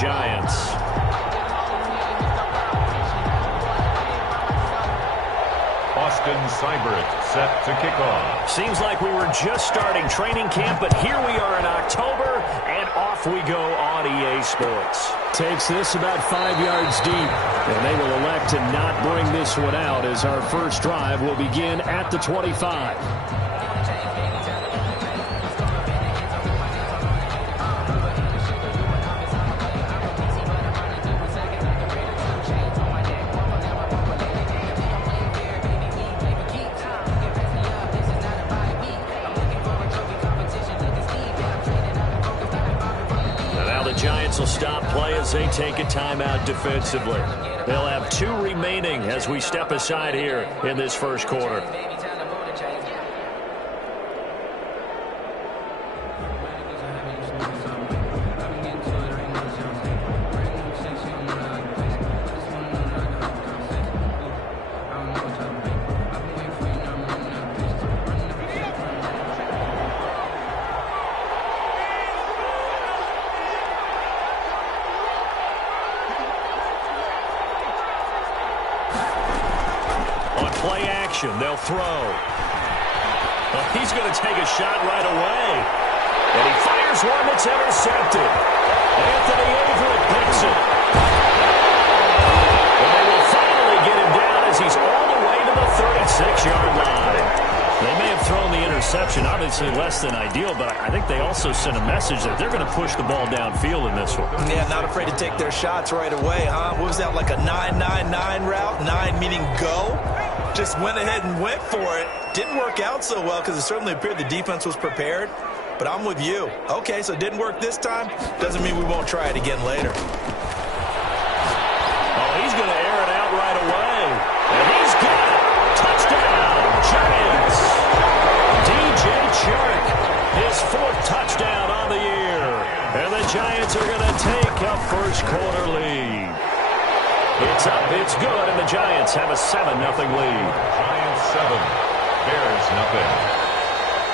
Giants. Austin Seibert set to kick off. Seems like we were just starting training camp, but here we are in October, and off we go on EA Sports. Takes this about 5 yards deep, and they will elect to not bring this one out as our first drive will begin at the 25. Will stop play as they take a timeout defensively. They'll have 2 remaining as we step aside here in this first quarter. They'll throw. Well, he's going to take a shot right away. And he fires one that's intercepted. Anthony Averett picks it. And they will finally get him down as he's all the way to the 36-yard line. They may have thrown the interception, obviously less than ideal, but I think they also sent a message that they're going to push the ball downfield in this one. Yeah, not afraid to take their shots right away, huh? What was that, like a 9-9-9 route? 9 meaning go? Just went ahead and went for it. Didn't work out so well because it certainly appeared the defense was prepared. But I'm with you. Okay, so it didn't work this time. Doesn't mean we won't try it again later. Oh, he's going to air it out right away. And he's got it. Touchdown, Giants. DJ Chark, his 4th touchdown on the year. And the Giants are going to take a first quarter lead. It's up, it's good, and the Giants have a 7-0 lead. Giants 7, Bears nothing.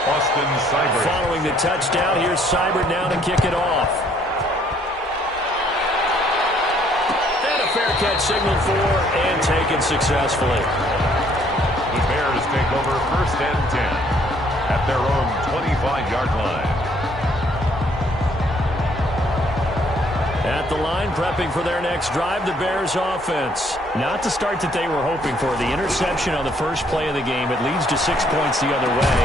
Austin Seibert. Following the touchdown, here's Seibert now to kick it off. And a fair catch signaled for and taken successfully. The Bears take over 1st and 10 at their own 25-yard line. At the line, prepping for their next drive, the Bears offense. Not the start that they were hoping for. The interception on the first play of the game. It leads to 6 points the other way.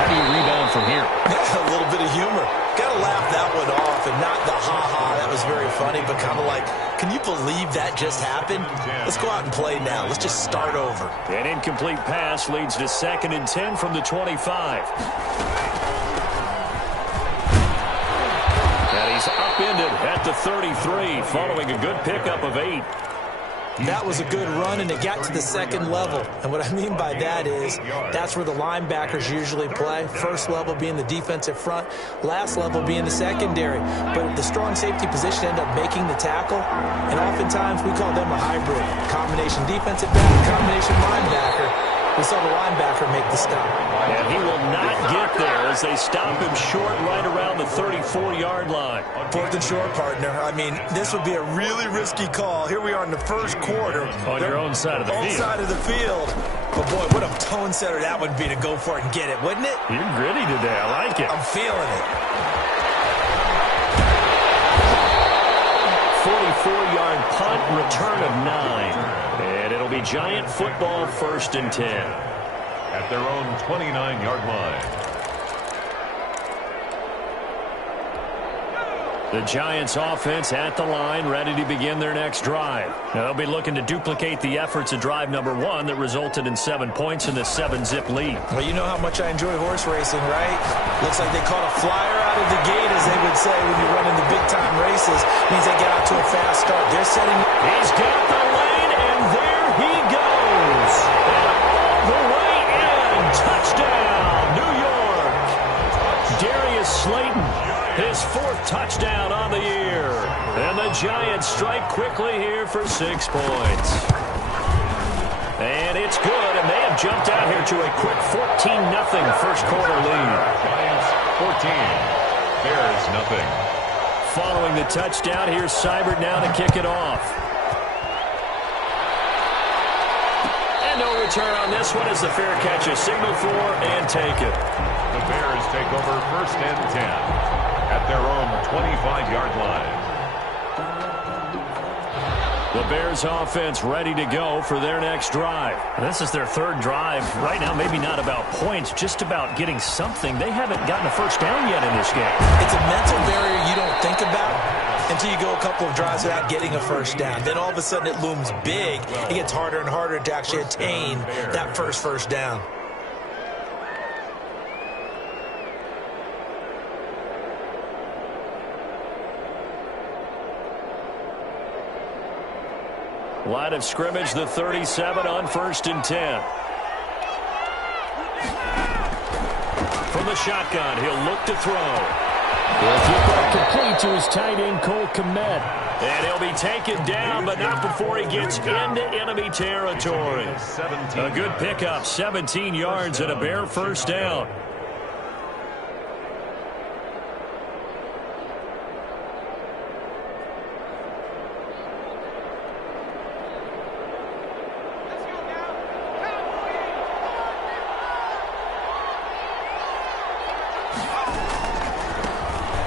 How do you rebound from here? A little bit of humor. Got to laugh that one off and not the ha-ha. That was very funny, but kind of like, can you believe that just happened? Let's go out and play now. Let's just start over. An incomplete pass leads to 2nd and 10 from the 25. Upended at the 33 following a good pickup of 8. That was a good run, and it got to the 2nd level. And what I mean by that is that's where the linebackers usually play. First level being the defensive front, last level being the secondary. But the strong safety position ended up making the tackle, and oftentimes we call them a hybrid. Combination defensive back, combination linebacker. We saw the linebacker make the stop. And he will not get there as they stop him short right around the 34-yard line. 4th and short, partner. I mean, this would be a really risky call. Here we are in the first quarter. On your own side of the field. Own side of the field. But, boy, what a tone setter that would be to go for it and get it, wouldn't it? You're gritty today. I like it. I'm feeling it. 44-yard punt, return of 9. And it'll be Giant football 1st and 10. At their own 29-yard line. The Giants offense at the line, ready to begin their next drive. Now they'll be looking to duplicate the efforts of drive number 1 that resulted in 7 points in the 7-zip lead. Well, you know how much I enjoy horse racing, right? Looks like they caught a flyer out of the gate, as they would say when you're running the big-time races. Means they get out to a fast start. They're setting... He's got the lane, and there he goes. And all the way in. Touchdown, New York. Darius Slayton, his 4th touchdown on the year. And the Giants strike quickly here for 6 points. And it's good, and they have jumped out here to a quick 14-0 first quarter lead. Giants 14, Bears nothing. following the touchdown. Here's Seibert now to kick it off. And no return on this one as the fair catch is signaled for and taken. The Bears take over 1st and 10 at their own 25-yard line. The Bears offense ready to go for their next drive. This is their 3rd drive. Right now, maybe not about points, just about getting something. They haven't gotten a first down yet in this game. It's a mental barrier you don't think about until you go a couple of drives without getting a first down. Then all of a sudden it looms big. It gets harder and harder to actually attain that first down. Line of scrimmage, the 37 on 1st and 10. From the shotgun, he'll look to throw. He'll keep that complete to his tight end, Cole Kmet. And he'll be taken down, but not before he gets into enemy territory. A good pickup, 17 yards and a Bear first down.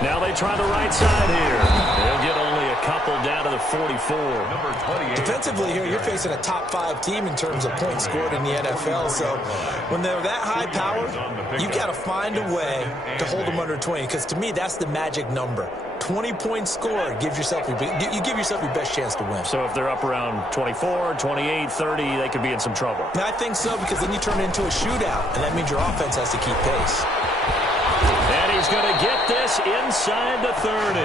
Now they try the right side here. They'll get only a couple down to the 44. Number 28. Defensively here, you're facing a top 5 team in terms of points scored in the NFL. So when they're that high powered, you got to find a way to hold them under 20. Because to me, that's the magic number. 20 points scored gives yourself you give yourself your best chance to win. So if they're up around 24, 28, 30, they could be in some trouble. I think so, because then you turn it into a shootout, and that means your offense has to keep pace. And he's going to get this inside the 30.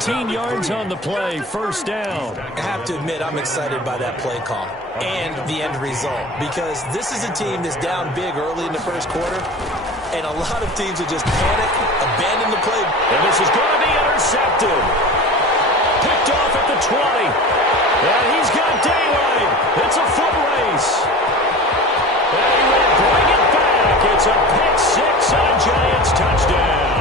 15 yards on the play, first down. I have to admit, I'm excited by that play call and the end result, because this is a team that's down big early in the first quarter, and a lot of teams will just panic, abandon the play. And this is going to be intercepted. Picked off at the 20. And he's got daylight. It's a foot race. And he will bring it back. It's a pick six and a Giants touchdown.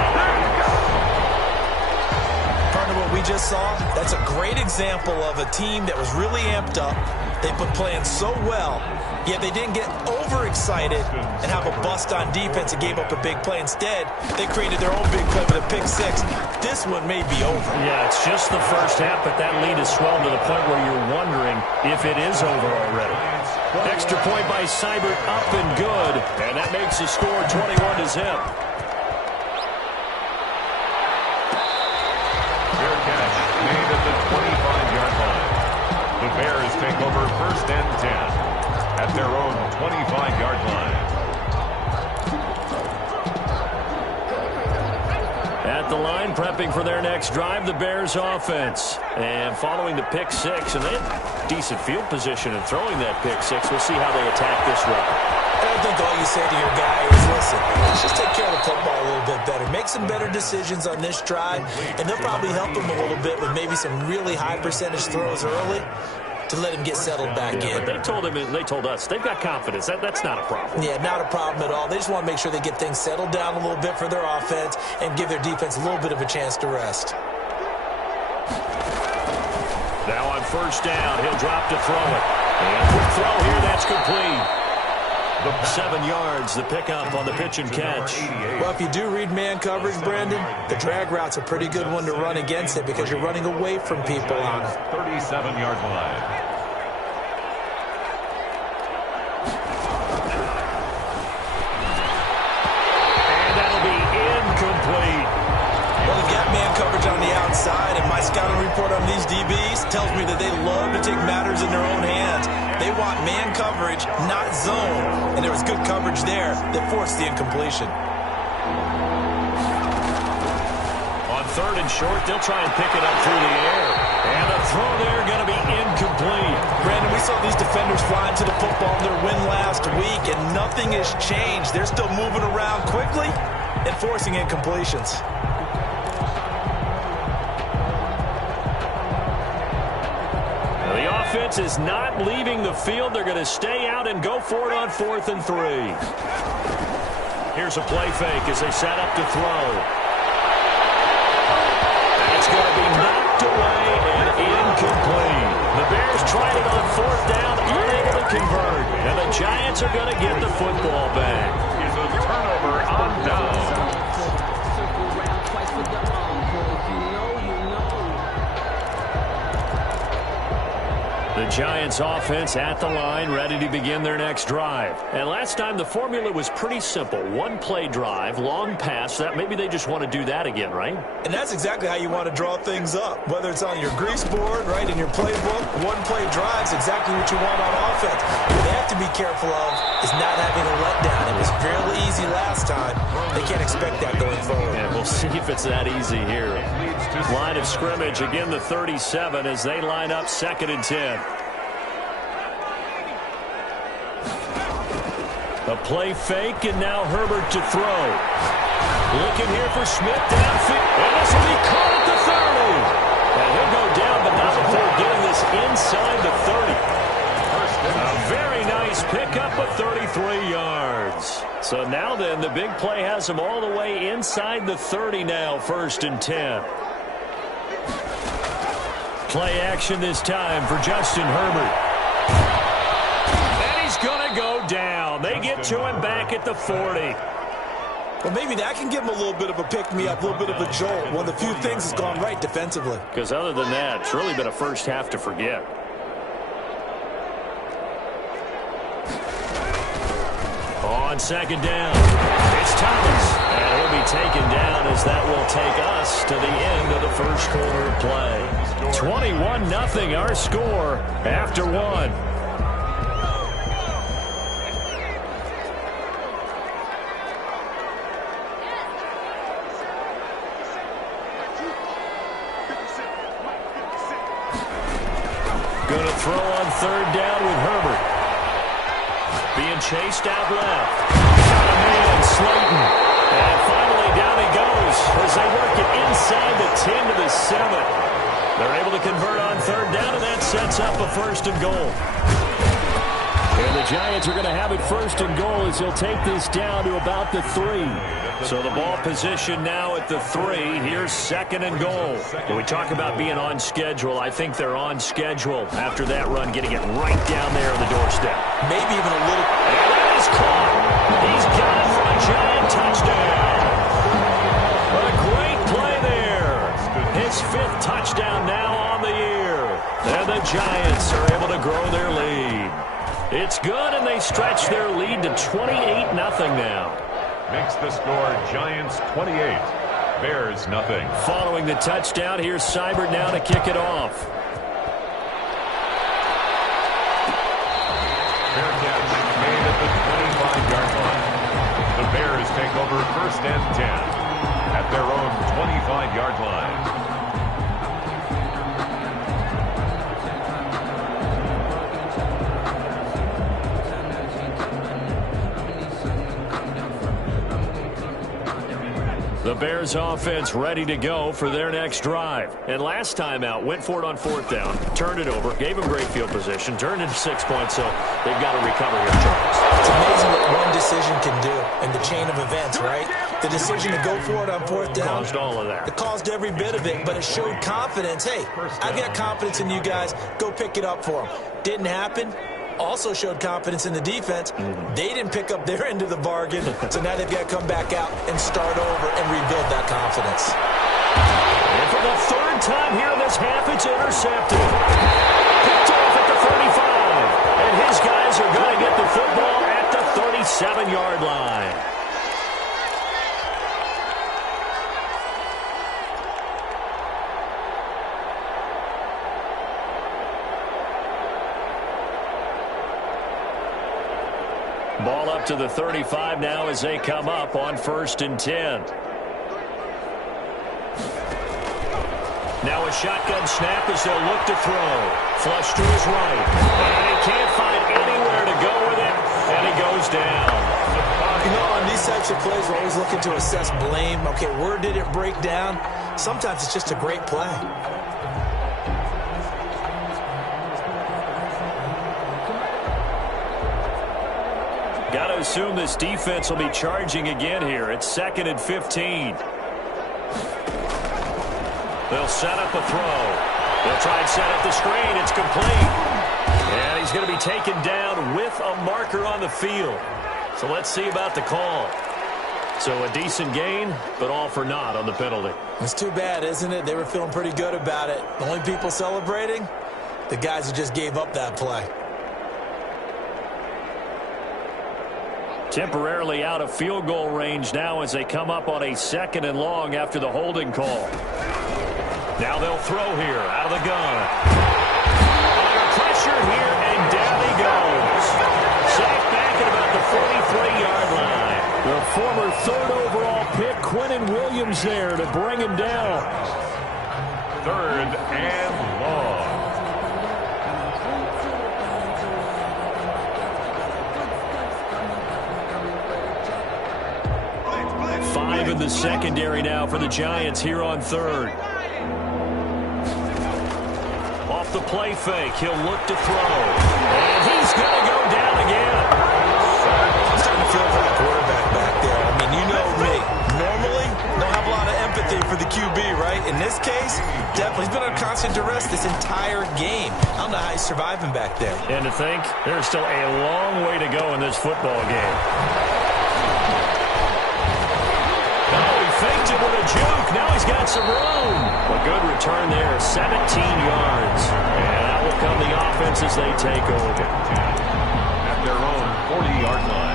Part of what we just saw, that's a great example of a team that was really amped up. They've been playing so well, yet they didn't get overexcited and have a bust on defense and gave up a big play. Instead, they created their own big play with a pick six. This one may be over. Yeah, it's just the first half, but that lead has swelled to the point where you're wondering if it is over already. Extra point by Seibert, up and good. And that makes the score 21-0. Fair catch made at the 25-yard line. The Bears take over 1st and 10 at their own 25-yard line. At the line, prepping for their next drive, the Bears offense. And following the pick six, and they have decent field position in throwing that pick six. We'll see how they attack this run. I think all you say to your guy is, listen, let's just take care of the football a little bit better. Make some better decisions on this drive, and they'll probably help him a little bit with maybe some really high percentage throws early to let him get settled back in. But they told us they've got confidence. That's not a problem. Yeah, not a problem at all. They just want to make sure they get things settled down a little bit for their offense and give their defense a little bit of a chance to rest. Now on first down, he'll drop to throw it. And quick throw here, that's complete. 7 yards, the pickup on the pitch and catch. Well, if you do read man coverage, Brandon, the drag route's a pretty good one to run against it because you're running away from people on it. 37-yard line. And that'll be incomplete. Well, they've got man coverage on the outside, and my scouting report on these DBs tells me that they love to take matters in their own hands. They want man coverage, not zone, and there was good coverage there that forced the incompletion. On third and short, they'll try and pick it up through the air. And the throw there going to be incomplete. Brandon, we saw these defenders flying to the football in their win last week, and nothing has changed. They're still moving around quickly and forcing incompletions. Offense is not leaving the field. They're going to stay out and go for it on 4th and 3. Here's a play fake as they set up to throw. And it's It's going to be knocked away and incomplete. The Bears tried it on fourth down, unable to convert. And the Giants are going to get the football back. Is a turnover on down. The Giants offense at the line, ready to begin their next drive. And last time the formula was pretty simple. One-play drive, long pass. That maybe they just want to do that again, right? And that's exactly how you want to draw things up. Whether it's on your grease board, right, in your playbook, one-play drive's exactly what you want on offense. What they have to be careful of is not having a letdown. It was fairly easy last time. They can't expect that going forward. Yeah, we'll see if it's that easy here. Line of scrimmage, again the 37 as they line up 2nd and 10. A play fake, and now Herbert to throw. Looking here for Smith downfield. And this will be caught at the 30. And he'll go down, but not before getting this inside the 30. A very nice pickup of 33 yards. So now then, the big play has him all the way inside the 30 now, 1st and 10. Play action this time for Justin Herbert. And he's going to go down. They get to him back at the 40. Well, maybe that can give him a little bit of a pick-me-up, a little bit of a jolt. One of the few things that's gone right defensively. Because other than that, it's really been a first half to forget. On 2nd down, it's Thomas. And he'll be taken down as that will take us to the end of the first quarter of play. 21-0 our score after one. Going to throw on 3rd down with Herbert. Being chased out left. Got a man, Slayton. And finally down he goes as they work it inside the 10 to the 7. They're able to convert on 3rd down, and that sets up a 1st and goal. And the Giants are going to have it 1st and goal as he'll take this down to about the 3. So the ball position now at the 3. Here's 2nd and goal. When we talk about being on schedule, I think they're on schedule after that run, getting it right down there on the doorstep. Maybe even a little. And that is caught. He's got it for a Giant touchdown. A great play there. His 5th touchdown now on the year. And the Giants are able to grow their lead. It's good, and they stretch their lead to 28-0 now. Makes the score Giants 28, Bears nothing. Following the touchdown, here's Seibert now to kick it off. Fair catch made at the 25-yard line. The Bears take over 1st and 10 at their own 25-yard line. The Bears offense ready to go for their next drive. And last time out, went for it on 4th down, turned it over, gave them great field position, turned into 6 points, so they've got to recover here, Charles. It's amazing what one decision can do in the chain of events, right? The decision to go for it on 4th down. Caused all of that. It caused every bit of it, but it showed confidence. Hey, I've got confidence in you guys. Go pick it up for them. Didn't happen. Also showed confidence in the defense. They didn't pick up their end of the bargain, so now they've got to come back out and start over and rebuild that confidence. And for the 3rd time here in this half, it's intercepted. Picked off at the 35. And his guys are going to get the football at the 37-yard line. Ball up to the 35 now as they come up on 1st and 10. Now a shotgun snap as they'll look to throw. Flush to his right. And he can't find anywhere to go with it. And he goes down. You know, on these types of plays, we're always looking to assess blame. Okay, where did it break down? Sometimes it's just a great play. Got to assume this defense will be charging again here. It's 2nd and 15. The They'll set up a throw. They'll try and set up the screen. It's complete. And he's going to be taken down with a marker on the field. So let's see about the call. So a decent gain, but all for naught on the penalty. It's too bad, isn't it? They were feeling pretty good about it. The only people celebrating, the guys who just gave up that play. Temporarily out of field goal range now as they come up on a 2nd and long after the holding call. Now they'll throw here out of the gun. Under pressure here, and down he goes. Sacked back at about the 43-yard line. The former 3rd overall pick, Quinnen Williams, there to bring him down. 3rd and long. 5 in the secondary now for the Giants here on 3rd. Off the play fake, he'll look to throw. And he's going to go down again. I'm starting to feel for the quarterback back there. I mean, you know me. Normally, don't have a lot of empathy for the QB, right? In this case, definitely. He's been under constant duress this entire game. I don't know how he's surviving back there. And to think, there's still a long way to go in this football game. Faked it with a juke. Now he's got some room. A good return there, 17 yards. And that will come the offense as they take over. At their own 40-yard line.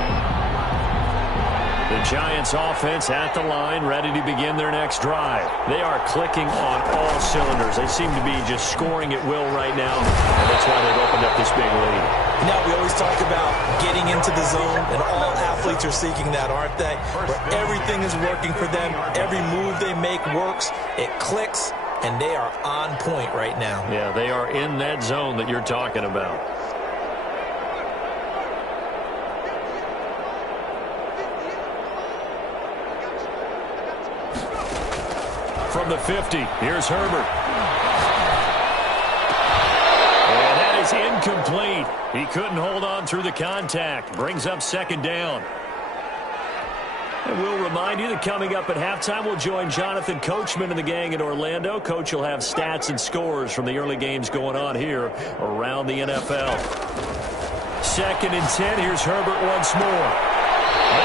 The Giants offense at the line, ready to begin their next drive. They are clicking on all cylinders. They seem to be just scoring at will right now, and that's why they've opened up this big lead. Now, we always talk about getting into the zone, and all athletes are seeking that, aren't they? Where everything is working for them. Every move they make works. It clicks, and they are on point right now. Yeah, they are in that zone that you're talking about. From the 50, here's Herbert. And that is incomplete. He couldn't hold on through the contact. Brings up 2nd down. And we'll remind you that coming up at halftime, we'll join Jonathan Coachman and the gang in Orlando. Coach will have stats and scores from the early games going on here around the NFL. 2nd and 10, here's Herbert once more.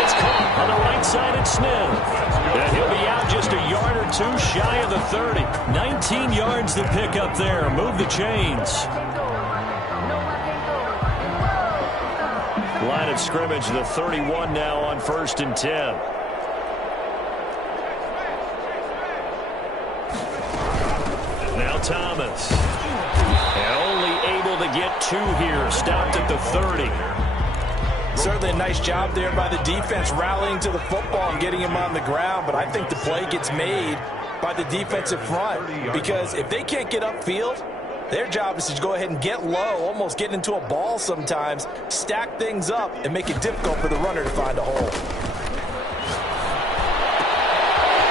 It's caught on the right side at Smith. And he'll be out just a yard or two shy of the 30. 19 yards to pick up there. Move the chains. Line of scrimmage, the 31 now on 1st and 10. Now Thomas. And only able to get 2 here. Stopped at the 30. Certainly a nice job there by the defense rallying to the football and getting him on the ground, but I think the play gets made by the defensive front because if they can't get upfield, their job is to go ahead and get low, almost get into a ball sometimes, stack things up, and make it difficult for the runner to find a hole.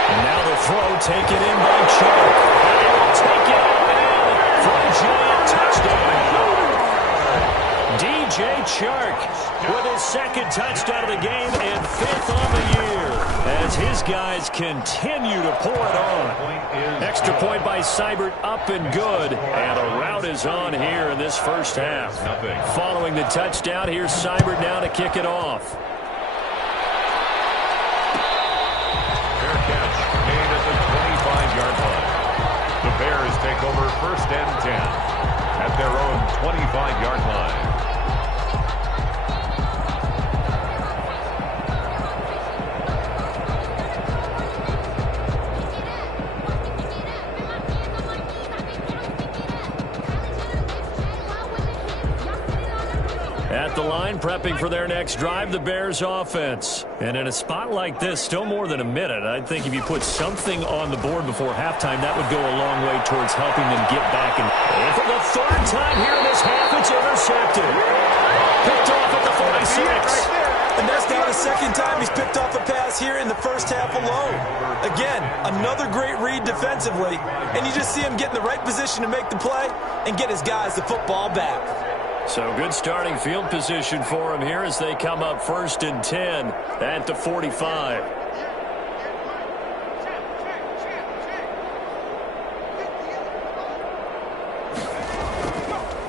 And now the throw taken in by Chark. And he will take it in for a giant touchdown. DJ Chark with his 2nd touchdown of the game and 5th on the year as his guys continue to pour it on. Extra point by Seibert, up and good, and a rout is on here in this first half. Following the touchdown, here's Seibert now to kick it off. Fair catch made at the 25-yard line. The Bears take over 1st and 10 at their own 25-yard line. At the line, prepping for their next drive, the Bears offense. And in a spot like this, still more than a minute, I think if you put something on the board before halftime, that would go a long way towards helping them get back. And for the 3rd time here in this half, it's intercepted. Picked off at the 46. And that's now the 2nd time he's picked off a pass here in the first half alone. Again, another great read defensively, and you just see him get in the right position to make the play and get his guys the football back. So good starting field position for him here as they come up 1st and 10 at the 45.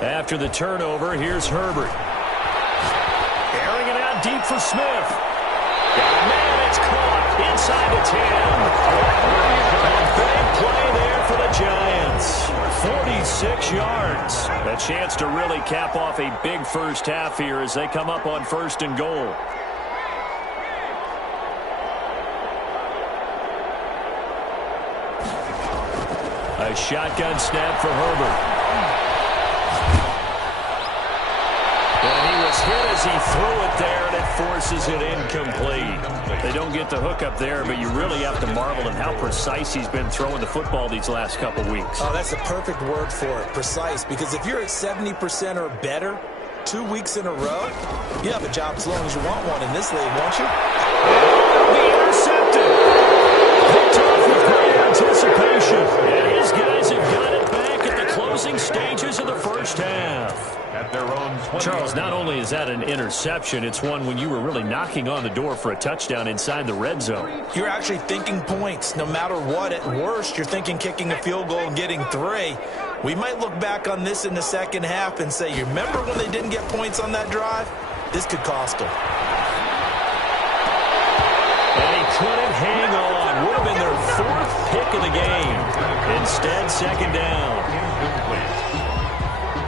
After the turnover, here's Herbert. Airing it out deep for Smith. Man, it's caught inside the 10. A big play there for the Giants. 46 yards. A chance to really cap off a big first half here as they come up on 1st and goal. A shotgun snap for Herbert. And he was hit as he threw it there, and it forces it incomplete. They don't get the hook up there, but you really have to marvel at how precise he's been throwing the football these last couple weeks. Oh, that's the perfect word for it, precise, because if you're at 70% or better 2 weeks in a row, you have a job as long as you want one in this league, won't you? It'll be intercepted. Picked off with great anticipation. And his guys have got it back at the closing stages of the first half. At their own 20. Charles, not only is that an interception, it's one when you were really knocking on the door for a touchdown inside the red zone. You're actually thinking points. No matter what, at worst, you're thinking kicking a field goal and getting 3. We might look back on this in the second half and say, you remember when they didn't get points on that drive? This could cost them. And he couldn't hang on. Would have been their 4th pick of the game. Instead, 2nd down. Incomplete.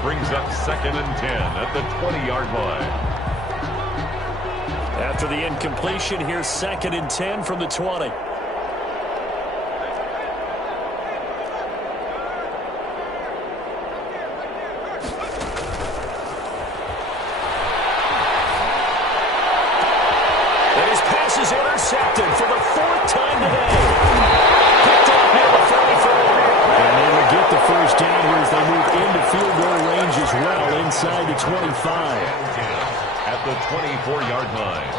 Brings up 2nd and 10 at the 20-yard line. After the incompletion, here's 2nd and 10 from the 20. And his pass is intercepted for the 4th time today. Picked up near the 34. And they will get the first down here as they move into field goal range as well inside the 25. At the 24-yard line.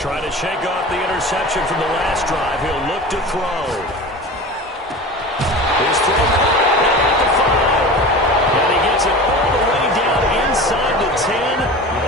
Trying to shake off the interception from the last drive. He'll look to throw. His throw at the 5. And he gets it all the way down inside the 10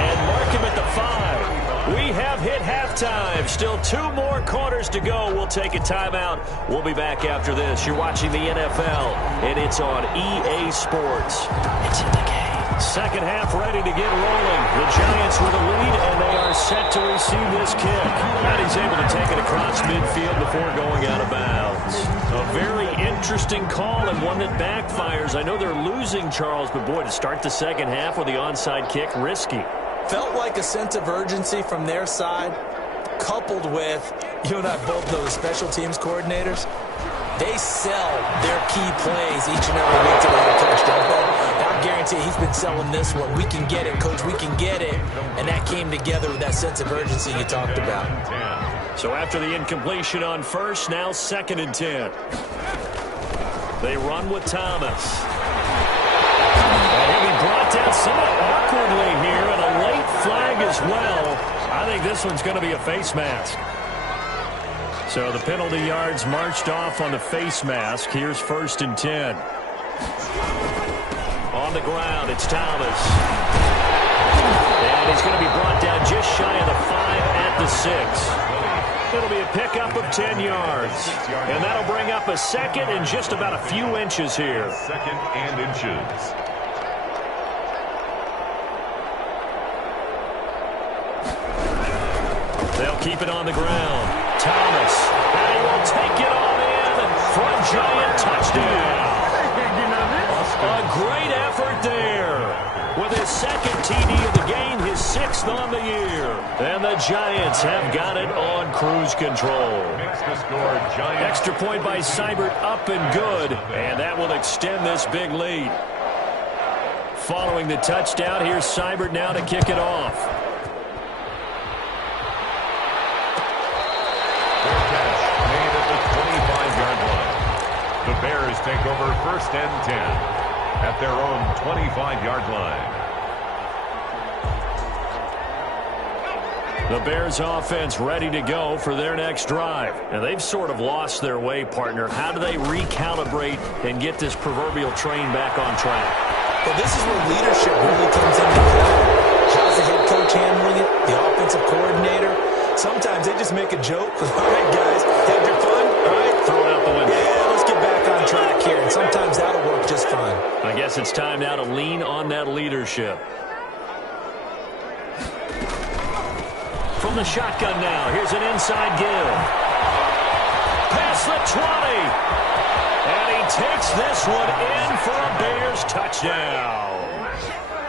and mark him at the 5. We have hit halftime. Still 2 more quarters to go. We'll take a timeout. We'll be back after this. You're watching the NFL, and it's on EA Sports. It's in the game. Second half ready to get rolling. The Giants with a lead, and they are set to receive this kick. And he's able to take it across midfield before going out of bounds. A very interesting call and one that backfires. I know they're losing, Charles, but boy, to start the second half with the onside kick, risky. Felt like a sense of urgency from their side, coupled with, you and I both know the special teams coordinators, they sell their key plays each and every week to the head coach, don't they? And I guarantee he's been selling this one. We can get it, coach, we can get it. And that came together with that sense of urgency you talked about. So after the incompletion on 1st, now 2nd and 10. They run with Thomas. And he'll be brought down somewhat awkwardly here, and a late flag as well. I think this one's going to be a face mask. So the penalty yards marched off on the face mask. Here's 1st and 10. On the ground, it's Thomas. And he's going to be brought down just shy of the 5 at the 6. It'll be a pickup of 10 yards. And that'll bring up a 2nd and just about a few inches here. 2nd and inches. They'll keep it on the ground. Thomas, and he will take it on in for a Giant touchdown. A great effort there. With his 2nd TD of the game, his 6th on the year. And the Giants have got it on cruise control. Extra point by Seibert, up and good. And that will extend this big lead. Following the touchdown, here's Seibert now to kick it off. The Bears take over 1st and 10 at their own 25-yard line. The Bears offense ready to go for their next drive. And they've sort of lost their way, partner. How do they recalibrate and get this proverbial train back on track? Well, this is where leadership really comes into play. How's the head coach handling it? The offensive coordinator? Sometimes they just make a joke. All right, guys, had your fun? All right, Throw it out the window. yeah, let's get back on track here. And sometimes that'll work just fine. I guess it's time now to lean on that leadership. From the shotgun now, here's an inside give. Past the 20. And he takes this one in for a Bears touchdown.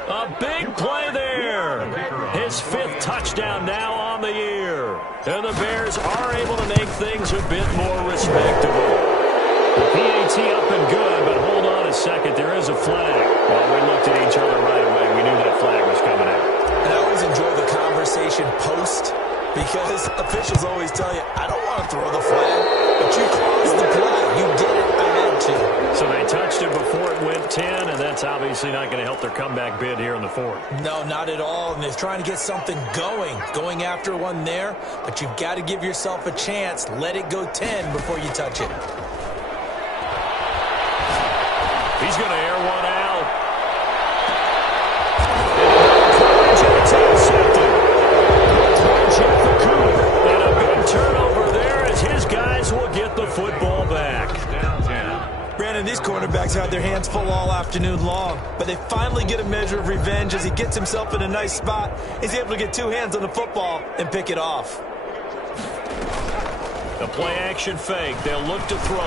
A big play there. His 5th touchdown now on the year. And the Bears are able to make things a bit more respectable. The PAT up and good, but hold on a second. There is a flag. Well, we looked at each other right away. We knew that flag was coming out. And I always enjoy the conversation post because officials always tell you, I don't want to throw the flag, but you caused the play. You did it. I had to. So they touched it before it went 10, and that's obviously not going to help their comeback bid here in the 4th. No, not at all. And they're trying to get something going after one there, but you've got to give yourself a chance. Let it go 10 before you touch it. He's going to air one out. And a big turnover there as his guys will get the football back. Brandon, these cornerbacks had their hands full all afternoon long, but they finally get a measure of revenge as he gets himself in a nice spot. He's able to get 2 hands on the football and pick it off. The play-action fake. They'll look to throw.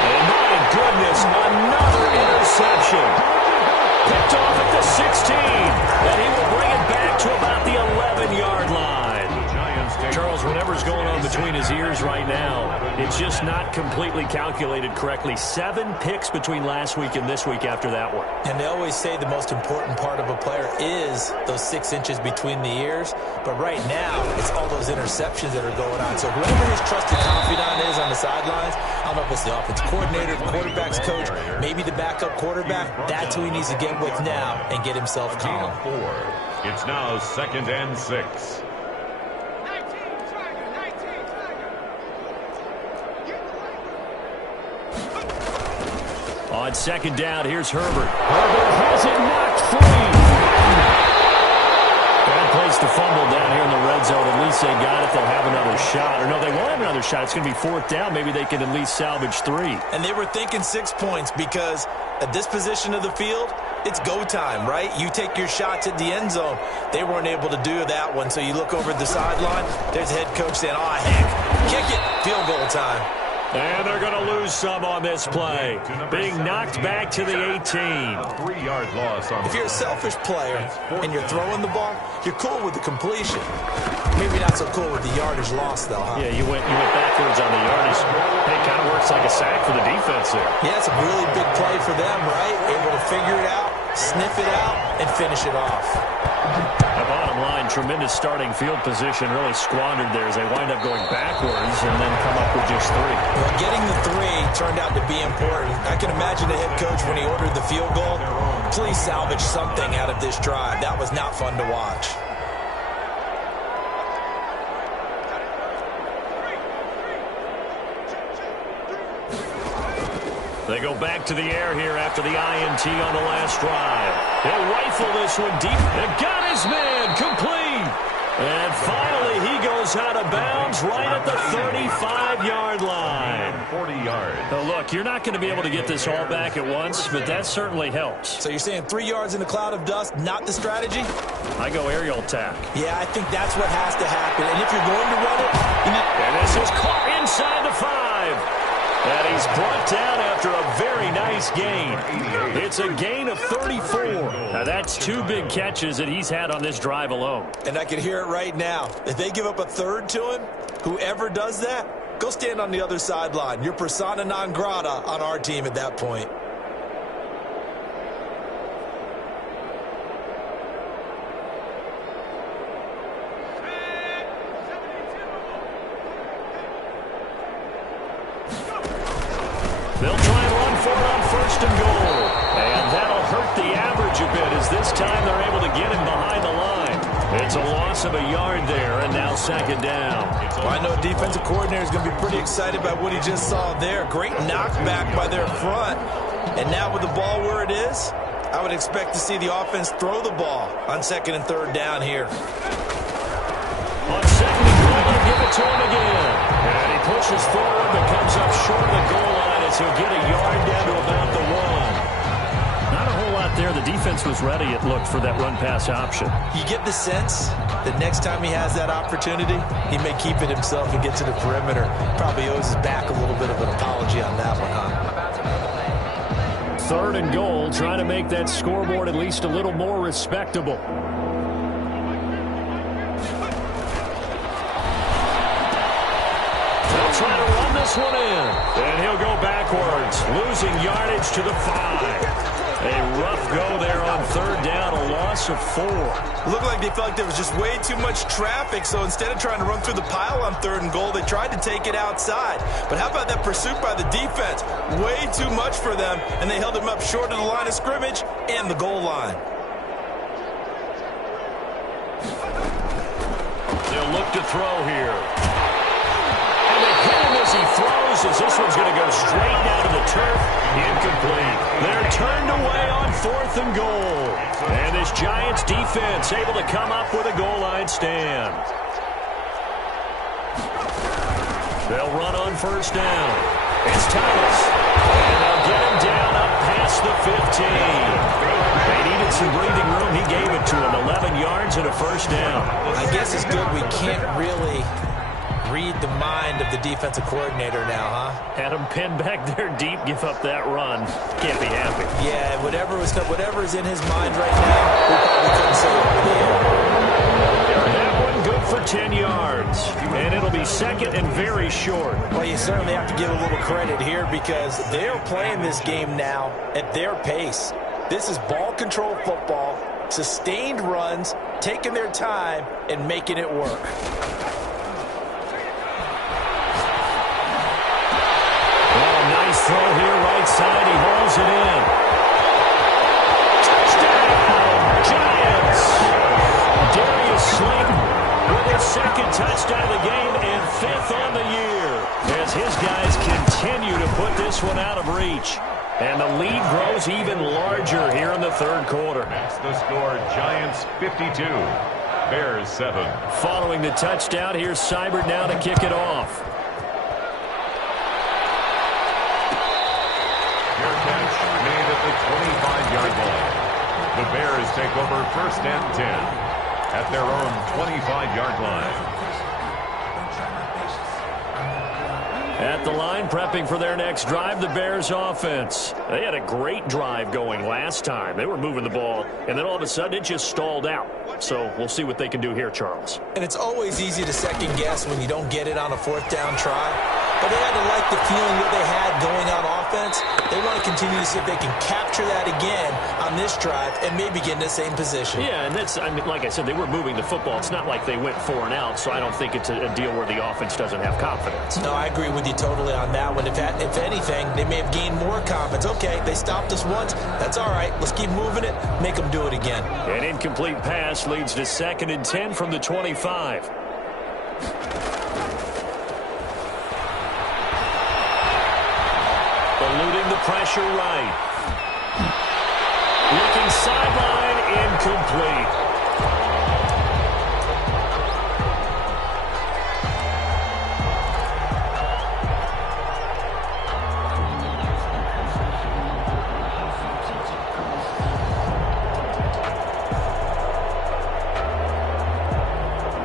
And my goodness, another interception. Picked off at the 16. And he will bring it back to about the 11-yard line. Charles, whatever's going on between his ears right now, it's just not completely calculated correctly. 7 picks between last week and this week after that one. And they always say the most important part of a player is those 6 inches between the ears. But right now, it's all those interceptions that are going on. So whoever his trusted confidant is on the sidelines, I don't know if it's the offensive coordinator, the quarterback's coach, maybe the backup quarterback, that's who he needs to get with now and get himself calm. 4. It's now 2nd and 6. On 2nd down, here's Herbert. Herbert has it knocked free. Bad place to fumble down here in the red zone. At least they got it. They'll have another shot. Or no, they won't have another shot. It's going to be 4th down. Maybe they can at least salvage 3. And they were thinking 6 points because at this position of the field, it's go time, right? You take your shots at the end zone. They weren't able to do that one. So you look over at the sideline. There's the head coach saying, oh, heck, kick it. Field goal time. And they're going to lose some on this play. Being knocked back to the 18. 3-yard loss on. If you're a selfish player and you're throwing the ball, you're cool with the completion. Maybe not so cool with the yardage loss, though, huh? Yeah, you went backwards on the yardage. It kind of works like a sack for the defense there. Yeah, it's a really big play for them, right? Able to figure it out, sniff it out, and finish it off. The bottom line, tremendous starting field position, really squandered there as they wind up going backwards and then come up with just 3. Well, getting the 3 turned out to be important. I can imagine the head coach when he ordered the field goal, please salvage something out of this drive. That was not fun to watch. They go back to the air here after the INT on the last drive. He'll rifle this one deep. And got his man complete. And finally, he goes out of bounds right at the 35-yard line. 40 yards. Now, look, you're not going to be able to get this all back at once, but that certainly helps. So you're saying 3 yards in a cloud of dust, not the strategy? I go aerial attack. Yeah, I think that's what has to happen. And if you're going to run it, you need... And this is caught inside the 5. And he's brought down after a very nice gain. It's a gain of 34. Now, that's 2 big catches that he's had on this drive alone. And I can hear it right now. If they give up a 3rd to him, whoever does that, go stand on the other sideline. You're persona non grata on our team at that point. They'll try and run for it on 1st and goal. And that'll hurt the average a bit as this time they're able to get him behind the line. It's a loss of a yard there, and now 2nd down. Well, I know a defensive coordinator is going to be pretty excited by what he just saw there. Great knockback by their front. And now with the ball where it is, I would expect to see the offense throw the ball on 2nd and 3rd down here. On 2nd and goal, they'll give it to him again. And he pushes forward but comes up short of the goal line as he'll get a yard down to about the 1. Not a whole lot there. The defense was ready, it looked, for that run-pass option. You get the sense that next time he has that opportunity, he may keep it himself and get to the perimeter. Probably owes his back a little bit of an apology on that one, huh? 3rd and goal, trying to make that scoreboard at least a little more respectable. They'll try to run this one in. And he'll go backwards, losing yardage to the 5. A rough go there on 3rd down, a loss of 4. Looked like they felt like there was just way too much traffic, so instead of trying to run through the pile on 3rd and goal, they tried to take it outside. But how about that pursuit by the defense? Way too much for them, and they held him up short of the line of scrimmage and the goal line. They'll look to throw here. And they hit him as he throws, as this one's going to go straight down to the turf. Incomplete. They're turned away on 4th and goal. And this Giants defense able to come up with a goal line stand. They'll run on 1st down. It's Thomas. And they'll get him down up past the 15. They needed some breathing room. He gave it to him. 11 yards and a 1st down. I guess it's good we can't really read the mind of the defensive coordinator now, huh? Had him pinned back there deep, give up that run. Can't be happy. Yeah, whatever is in his mind right now, we probably couldn't say over the air. That one good for 10 yards. And it'll be 2nd and very short. Well, you certainly have to give a little credit here because they're playing this game now at their pace. This is ball control football, sustained runs, taking their time, and making it work. Nice throw here, right side. He hauls it in. Touchdown, Giants! Darius Slayton with his 2nd touchdown of the game and 5th on the year as his guys continue to put this one out of reach. And the lead grows even larger here in the 3rd quarter. That's the score, Giants 52, Bears 7. Following the touchdown, here's Seibert now to kick it off. Made at the 25-yard line. The Bears take over 1st and 10 at their own 25-yard line. At the line, prepping for their next drive, the Bears offense. They had a great drive going last time. They were moving the ball, and then all of a sudden it just stalled out. So we'll see what they can do here, Charles. And it's always easy to second guess when you don't get it on a 4th down try. But they had to like the feeling that they had going on offense. They want to continue to see if they can capture that again on this drive and maybe get in the same position. Yeah, and that's, I mean, like I said, they were moving the football. It's not like they went 4 and out, so I don't think it's a deal where the offense doesn't have confidence. No, I agree with you totally on that one. If anything, they may have gained more confidence. Okay, they stopped us once. That's all right. Let's keep moving it. Make them do it again. An incomplete pass leads to 2nd and 10 from the 25. Eluding the pressure right. Looking sideline, incomplete.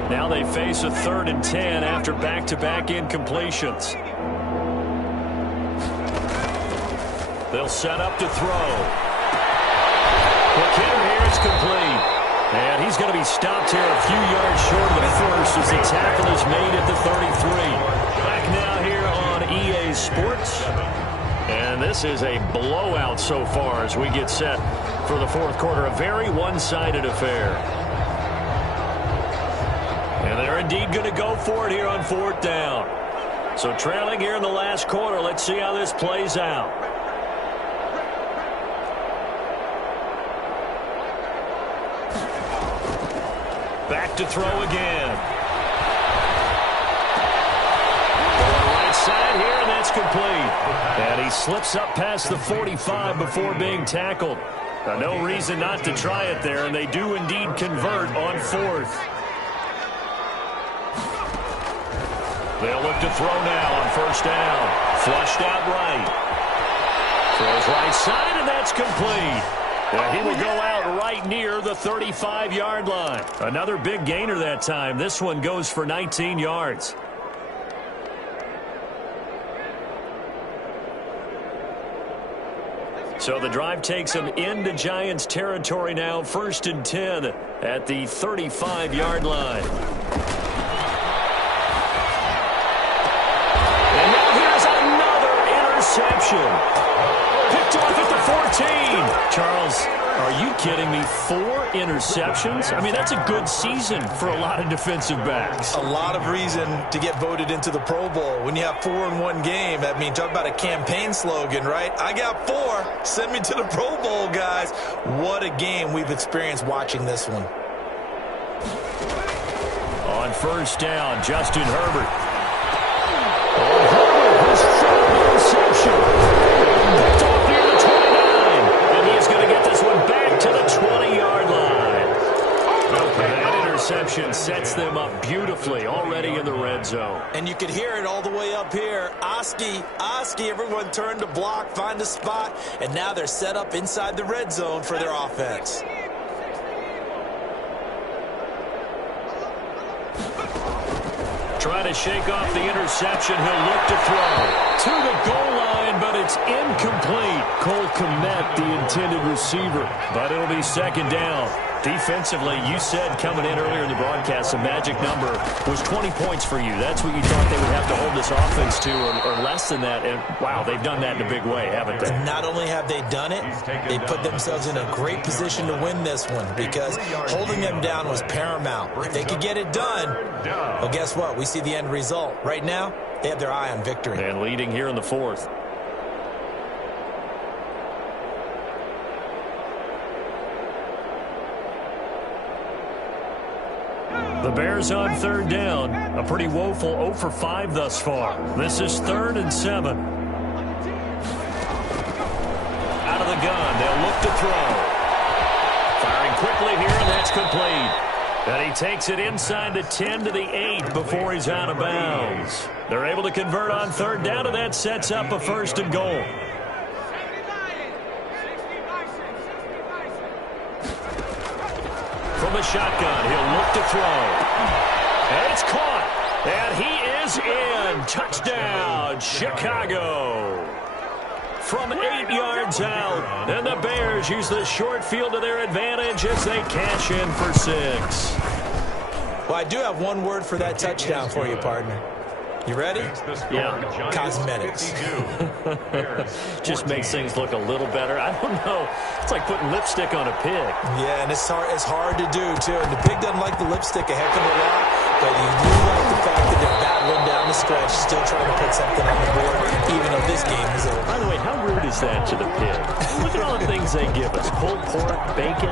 Now they face a 3rd and 10 after back-to-back incompletions. They'll set up to throw. Look him here, it's complete. And he's going to be stopped here a few yards short of the first as the tackle is made at the 33. Back now here on EA Sports. And this is a blowout so far as we get set for the 4th quarter. A very one-sided affair. And they're indeed going to go for it here on 4th down. So trailing here in the last quarter. Let's see how this plays out. Back to throw again. Right side here, and that's complete. And he slips up past the 45 before being tackled. No reason not to try it there, and they do indeed convert on fourth. They'll look to throw now on first down. Flushed out right. Throws right side, and that's complete. And he will go out right near the 35-yard line. Another big gainer that time. This one goes for 19 yards. So the drive takes him into Giants territory now. 1st and 10 at the 35-yard line. And now here's another interception. Picked off at the 14. Charles, are you kidding me? 4 interceptions? I mean, that's a good season for a lot of defensive backs. A lot of reason to get voted into the Pro Bowl. When you have 4 in one game, I mean, talk about a campaign slogan, right? I got 4. Send me to the Pro Bowl, guys. What a game we've experienced watching this one. On first down, Justin Herbert. Herbert, his 3rd interception. Picked off near the 29, and he's going to get this one back to the 20-yard line. Okay, that interception sets them up beautifully already in the red zone. And you could hear it all the way up here. Oski, everyone turned to block, find a spot, and now they're set up inside the red zone for their offense. Trying to shake off the interception. He'll look to throw to the goal line, but it's incomplete. Cole Kmet, the intended receiver, but it'll be 2nd down. Defensively, you said coming in earlier in the broadcast, the magic number was 20 points for you. That's what you thought they would have to hold this offense to, or less than that. And, wow, they've done that in a big way, haven't they? Not only have they done it, they put themselves in a great position to win this one because holding them down was paramount. If they could get it done, well, guess what? We see the end result. Right now, they have their eye on victory. And leading here in the 4th. The Bears on 3rd down. A pretty woeful 0 for 5 thus far. This is 3rd and 7. Out of the gun. They'll look to throw. Firing quickly here, and that's complete. And he takes it inside the 10 to the 8 before he's out of bounds. They're able to convert on 3rd down, and that sets up a 1st and goal. From the shotgun, he'll look to throw. And it's caught. And he is in. Touchdown, Chicago. From 8 yards out. And the Bears use the short field to their advantage as they cash in for 6. Well, I do have one word for that touchdown for you, partner. You ready? Yeah. Cosmetics. Just makes things look a little better. I don't know. It's like putting lipstick on a pig. Yeah, and it's hard to do, too. And the pig doesn't like the lipstick a heck of a lot, but you do like the fact that they're battling down the stretch, still trying to put something on the board, even though this game is over. By the way, how rude is that to the pig? Look at all the things they give us. Pulled pork, bacon.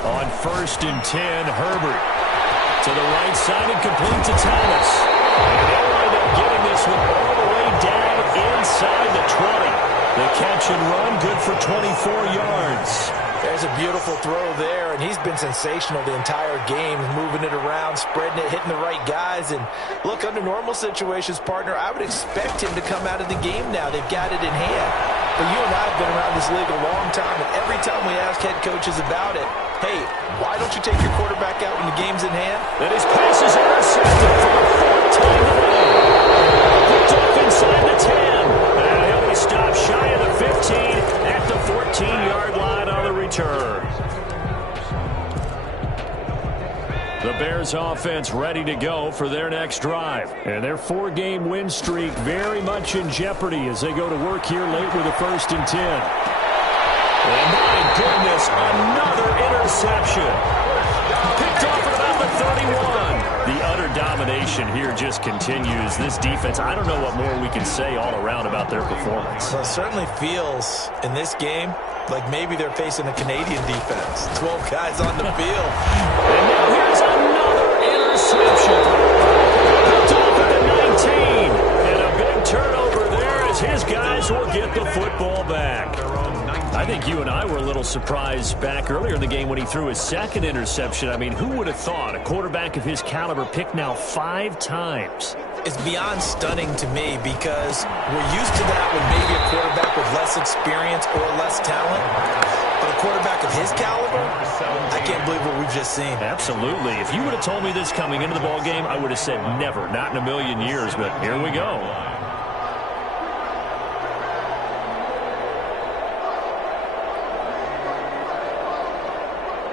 On 1st and 10, Herbert to the right side and complete to Thomas. And they'll wind up getting this one all the way down inside the 20. The catch and run, good for 24 yards. There's a beautiful throw there, and he's been sensational the entire game, moving it around, spreading it, hitting the right guys. And look, under normal situations, partner, I would expect him to come out of the game now. They've got it in hand. But you and I have been around this league a long time, and every time we ask head coaches about it, hey, why don't you take your quarterback out when the game's in hand? And his pass is intercepted from 14 to 1. Picked off inside the 10. And he'll be stopped shy of the 15 at the 14-yard line on the return. The Bears offense ready to go for their next drive. And their 4-game win streak very much in jeopardy as they go to work here late with a 1st and 10. And my goodness, another interception. Picked off at about the 31. The utter domination here just continues. This defense, I don't know what more we can say all around about their performance. Well, it certainly feels in this game like maybe they're facing a Canadian defense. 12 guys on the field. And now here's another interception. Picked off at the 19. And a big turnover there as his guys will get the football back. I think you and I were a little surprised back earlier in the game when he threw his second interception. I mean, who would have thought a quarterback of his caliber picked now 5 times? It's beyond stunning to me because we're used to that with maybe a quarterback with less experience or less talent. But a quarterback of his caliber, I can't believe what we've just seen. Absolutely. If you would have told me this coming into the ball game, I would have said never, not in a million years. But here we go.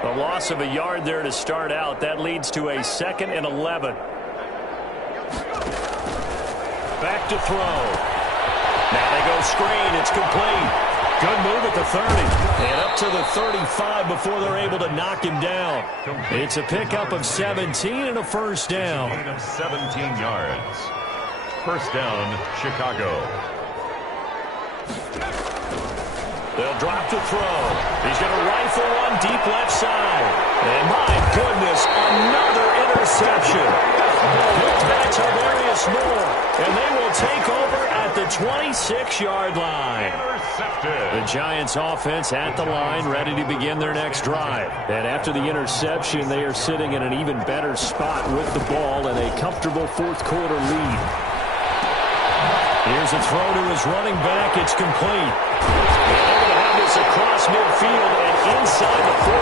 A loss of a yard there to start out. That leads to a 2nd and 11. Back to throw. Now they go screen. It's complete. Good move at the 30. And up to the 35 before they're able to knock him down. It's a pickup of 17 and a first down. 17 yards. First down, Chicago. They'll drop to throw. He's going to rifle one deep left side. And my goodness, another interception. That's Tavarius Moore. And they will take over at the 26-yard line. The Giants offense at the line, ready to begin their next drive. And after the interception, they are sitting in an even better spot with the ball and a comfortable fourth-quarter lead. Here's a throw to his running back. It's complete. And they're going to have this across midfield and inside the 45.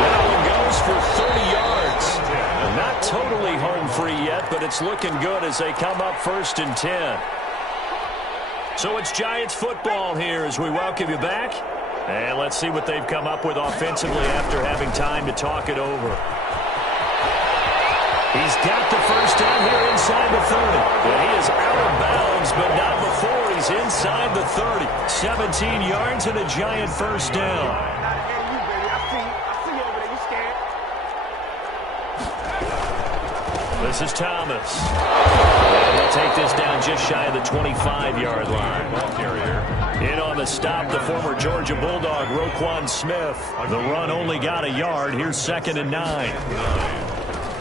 That one goes for 30 yards. Not totally home free yet, but it's looking good as they come up 1st and 10. So it's Giants football here as we welcome you back. And let's see what they've come up with offensively after having time to talk it over. He's got the first down here inside the 30. And he is out of bounds, but not before he's inside the 30. 17 yards and a Giant first down. This is Thomas. And they'll take this down just shy of the 25-yard line. Ball carrier. In on the stop, the former Georgia Bulldog, Roquan Smith. The run only got a yard. Here's 2nd and 9.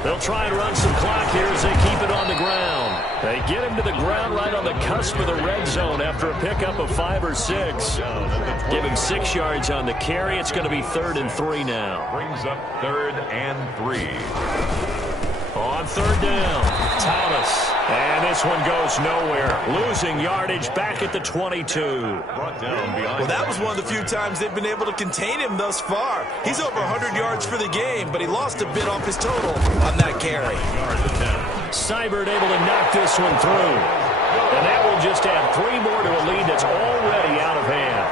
They'll try and run some clock here as they keep it on the ground. They get him to the ground right on the cusp of the red zone after a pickup of 5 or 6. Give him 6 yards on the carry. It's going to be 3rd and 3 now. Brings up 3rd and 3. On 3rd down, Thomas. And this one goes nowhere. Losing yardage back at the 22. Well, that was one of the few times they've been able to contain him thus far. He's over 100 yards for the game, but he lost a bit off his total on that carry. Seibert able to knock this one through. And that will just add 3 more to a lead that's already out of hand.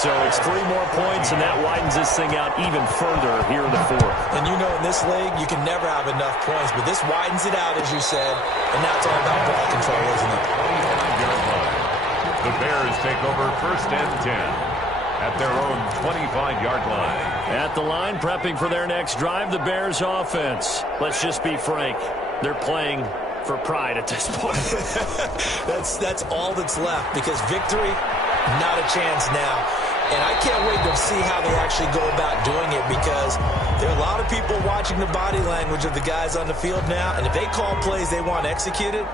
So it's 3 more points, and that widens this thing out even further here in the 4th. And you know, in this league, you can never have enough points, but this widens it out, as you said, and now it's all about ball control, isn't it? 25-yard line. The Bears take over 1st and 10 at their own 25-yard line. At the line, prepping for their next drive, the Bears offense. Let's just be frank. They're playing for pride at this point. That's all that's left, because victory, not a chance now. And I can't wait to see how they actually go about doing it, because there are a lot of people watching the body language of the guys on the field now, and if they call plays they want executed,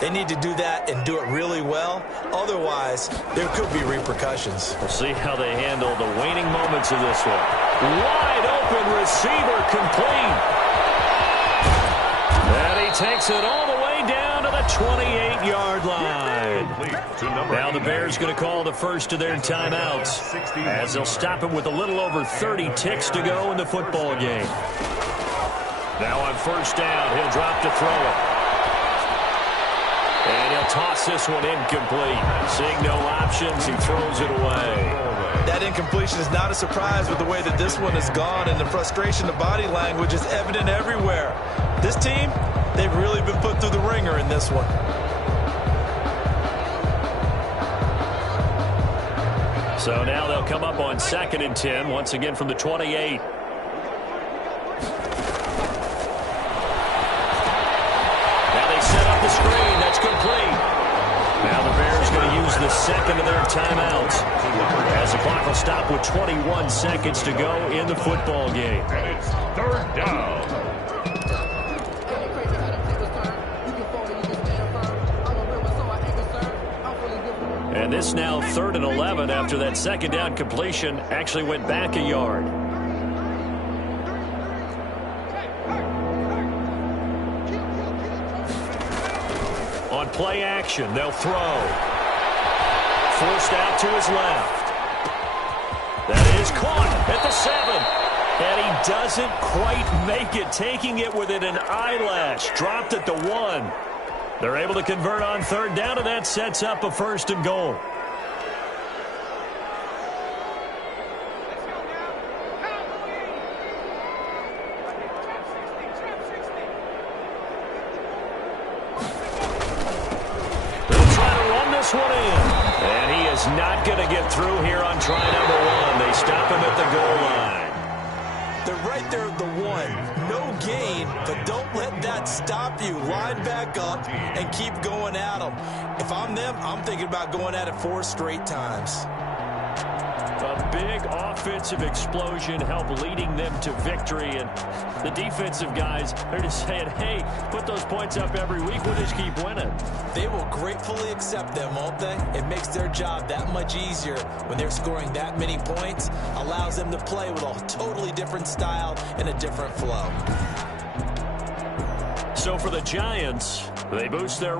they need to do that and do it really well. Otherwise, there could be repercussions. We'll see how they handle the waning moments of this one. Wide open receiver complete. And he takes it all the way down to the 28-yard line. Now the Bears going to call the first of their timeouts as they'll stop him with a little over 30 ticks to go in the football game. Now on 1st down, he'll drop to throw it. And he'll toss this one incomplete. Seeing no options, he throws it away. That incompletion is not a surprise with the way that this one has gone, and the frustration of body language is evident everywhere. This team, they've really been put through the ringer in this one. So now they'll come up on 2nd and 10, once again from the 28. Now they set up the screen. That's complete. Now the Bears going to use the second of their timeouts as the clock will stop with 21 seconds to go in the football game. And it's 3rd down. And this now 3rd and 11 after that second down completion actually went back a yard. On play action, they'll throw. Forced out to his left. That is caught at the 7. And he doesn't quite make it, taking it within an eyelash. Dropped at the 1. They're able to convert on 3rd down, and that sets up a 1st and goal. They'll try to run this one in. And he is not going to get through here on try number 1. They stop him at the goal line. They're right there at the 1. No gain, but don't let that stop you. Line back up and keep going at them. If I'm them, I'm thinking about going at it 4 straight times. A big offensive explosion helped leading them to victory. And the defensive guys are just saying, hey, put those points up every week. We'll just keep winning. They will gratefully accept them, won't they? It makes their job that much easier when they're scoring that many points. Allows them to play with a totally different style and a different flow. So for the Giants, they boost their